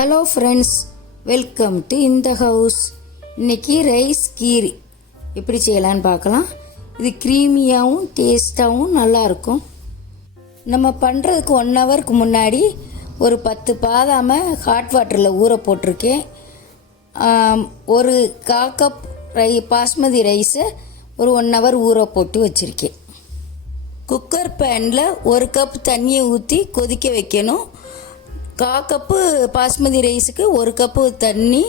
Hello friends, welcome to இந்த house. இன்றைக்கி rice கீர் எப்படி செய்யலான்னு பார்க்கலாம். இது க்ரீமியாகவும் டேஸ்ட்டாகவும் நல்லாயிருக்கும். நம்ம பண்ணுறதுக்கு 1 ஹவருக்கு முன்னாடி ஒரு 10 பாதாமை ஹாட் வாட்டரில் ஊற போட்டிருக்கேன். ஒரு 1/4 கப் பாஸ்மதி ரைஸை ஒரு 1 ஹவர் ஊற போட்டு வச்சுருக்கேன். குக்கர் பேனில் 1 கப் தண்ணியை ஊற்றி கொதிக்க வைக்கணும். 1/4 கப்பு பாஸ்மதி ரைஸுக்கு 1 கப்பு தண்ணி.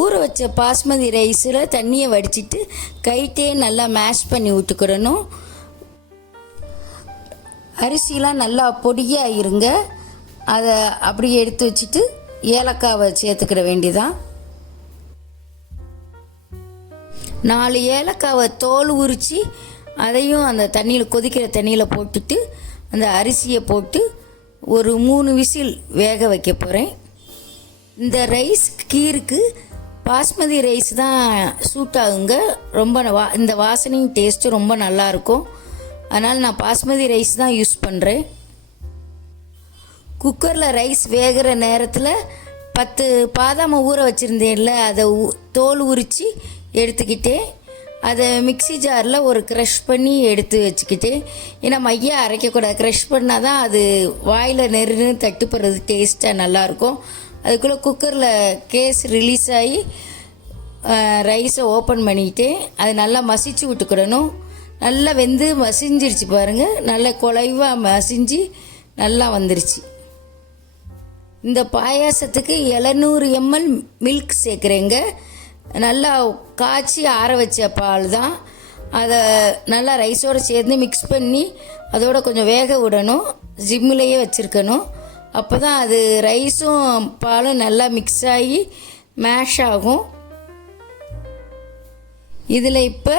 ஊற வச்ச பாஸ்மதி ரைஸில் தண்ணியை வடிச்சிட்டு கைட்டே நல்லா மேஷ் பண்ணி விட்டுக்கிடணும். அரிசிலாம் நல்லா பொடியாக இருங்க. அதை அப்படியே எடுத்து வச்சுட்டு ஏலக்காவை சேர்த்துக்கிட வேண்டியதான். 4 ஏலக்காவை தோல் உரித்து அதையும் அந்த தண்ணியில் கொதிக்கிற தண்ணியில் போட்டுட்டு அந்த அரிசியை போட்டு ஒரு 3 விசில் வேக வைக்க போகிறேன். இந்த ரைஸ் கீருக்கு பாஸ்மதி ரைஸ் தான் சூட் ஆகுங்க. ரொம்ப இந்த வாசனையும் டேஸ்ட்டும் ரொம்ப நல்லாயிருக்கும். அதனால் நான் பாஸ்மதி ரைஸ் தான் யூஸ் பண்ணுறேன். குக்கரில் ரைஸ் வேகிற நேரத்தில் 10 பாதாமை ஊற வச்சுருந்தேன்ல, அதை தோல் உரித்து எடுத்துக்கிட்டேன். அதை மிக்ஸி ஜாரில் ஒரு க்ரஷ் பண்ணி எடுத்து வச்சுக்கிட்டேன். ஏன்னா மையாக அரைக்கக்கூடாது. க்ரஷ் பண்ணால் தான் அது வாயில் நெருன்னு தட்டுப்படுறது டேஸ்ட்டாக நல்லாயிருக்கும். அதுக்குள்ளே குக்கரில் கேஸ் ரிலீஸ் ஆகி ரைஸை ஓப்பன் பண்ணிக்கிட்டேன். அது நல்லா மசிச்சு விட்டுக்கிடணும். நல்லா வெந்து மசிஞ்சிருச்சு பாருங்கள். நல்லா குலைவாக மசிஞ்சு நல்லா வந்துருச்சு. இந்த பாயாசத்துக்கு 700 ml மில்க் சேர்க்குறேங்க. நல்லா காய்ச்சி ஆற வச்ச பால் தான். அதை நல்லா ரைஸோடு சேர்ந்து மிக்ஸ் பண்ணி அதோட கொஞ்சம் வேக விடணும். ஜிம்மிலேயே வச்சுருக்கணும். அப்போ தான் அது ரைஸும் பாலும் நல்லா மிக்ஸ் ஆகி மேஷ் ஆகும். இதில் இப்போ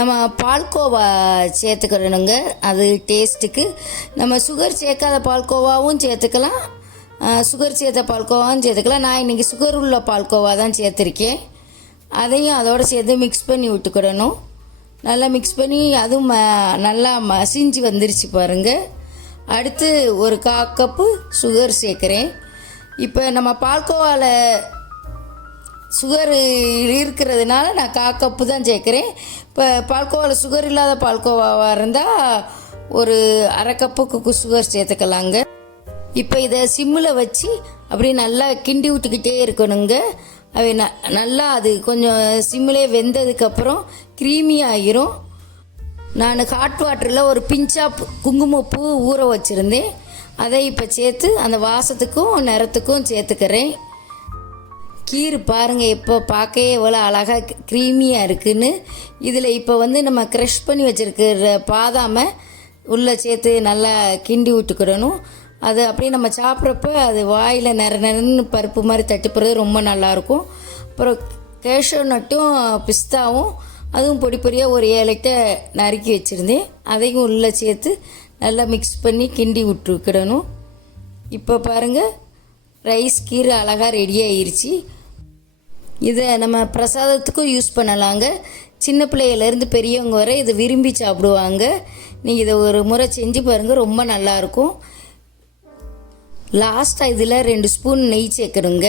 நம்ம பால்கோவா சேர்த்துக்கிடணுங்க. அது டேஸ்ட்டுக்கு நம்ம சுகர் சேர்க்காத பால்கோவாவும் சேர்த்துக்கலாம், சுகர் சேர்த்த பால்கோவாவும் சேர்த்துக்கலாம். நான் இன்றைக்கி சுகர் உள்ள பால்கோவா தான் சேர்த்துருக்கேன். அதையும் அதோடு சேர்த்து மிக்ஸ் பண்ணி விட்டுக்கிடணும். நல்லா மிக்ஸ் பண்ணி அதுவும் நல்லா மசிஞ்சு வந்துருச்சு பாருங்கள். அடுத்து ஒரு 1/4 கப்பு சுகர் சேர்க்குறேன். இப்போ நம்ம பால்கோவாவில் சுகர் இருக்கிறதுனால நான் 1/4 கப்பு தான் சேர்க்குறேன். இப்போ பால்கோவாவில் சுகர் இல்லாத பால்கோவாவாக இருந்தால் ஒரு 1/2 கப்புக்கு சுகர் சேர்த்துக்கலாங்க. இப்போ இதை சிம்மில் வச்சு அப்படியே நல்லா கிண்டி விட்டுக்கிட்டே இருக்கணுங்க. அவை நல்லா அது கொஞ்சம் சிம்மிலே வெந்ததுக்கப்புறம் க்ரீமி ஆகிரும். நான் ஹாட் வாட்டரில் ஒரு பிஞ்சாக குங்குமப்பூ ஊற வச்சுருந்தேன். அதை இப்போ சேர்த்து அந்த வாசத்துக்கும் நிறத்துக்கும் சேர்த்துக்கிறேன். கீர் பாருங்கள் இப்போ பார்க்கவே எவ்வளோ அழகாக க்ரீமியாக இருக்குதுன்னு. இதில் இப்போ நம்ம க்ரஷ் பண்ணி வச்சுருக்கிற பாதாமை உள்ளே சேர்த்து நல்லா கிண்டி விட்டுக்கிடணும். அது அப்படியே நம்ம சாப்பிட்றப்ப அது வாயில் நிறன்னு பருப்பு மாதிரி தட்டுப்படுறது ரொம்ப நல்லாயிருக்கும். அப்புறம் கேஷ்யூ நட்டும் பிஸ்தாவும் அதுவும் பொடி பொடியாக ஒரு 7 நறுக்கி வச்சுருந்தேன். அதையும் உள்ளே சேர்த்து நல்லா மிக்ஸ் பண்ணி கிண்டி விட்டுக்கிடணும். இப்போ பாருங்கள், ரைஸ் கீர் அழகாக ரெடி ஆகிருச்சு. இதை நம்ம பிரசாதத்துக்கும் யூஸ் பண்ணலாங்க. சின்ன பிள்ளையிலேருந்து பெரியவங்க வரை இதை விரும்பி சாப்பிடுவாங்க. நீங்கள் இதை ஒரு முறை செஞ்சு பாருங்கள், ரொம்ப நல்லாயிருக்கும். லாஸ்ட்டாக இதில் 2 ஸ்பூன் நெய் சேர்க்கணுங்க.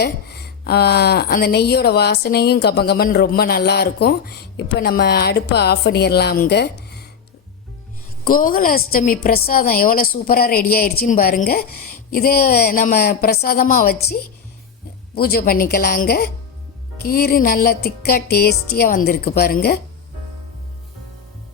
அந்த நெய்யோட வாசனையும் கப்பங்கப்பன்னு ரொம்ப நல்லாயிருக்கும். இப்போ நம்ம அடுப்பை ஆஃப் பண்ணிடலாமுங்க. கோகுலாஷ்டமி பிரசாதம் எவ்வளோ சூப்பராக ரெடி ஆயிடுச்சின்னு பாருங்கள். இதை நம்ம பிரசாதமாக வச்சு பூஜை பண்ணிக்கலாங்க. கீரை நல்லா திக்காக டேஸ்டியாக வந்திருக்கு பாருங்கள்.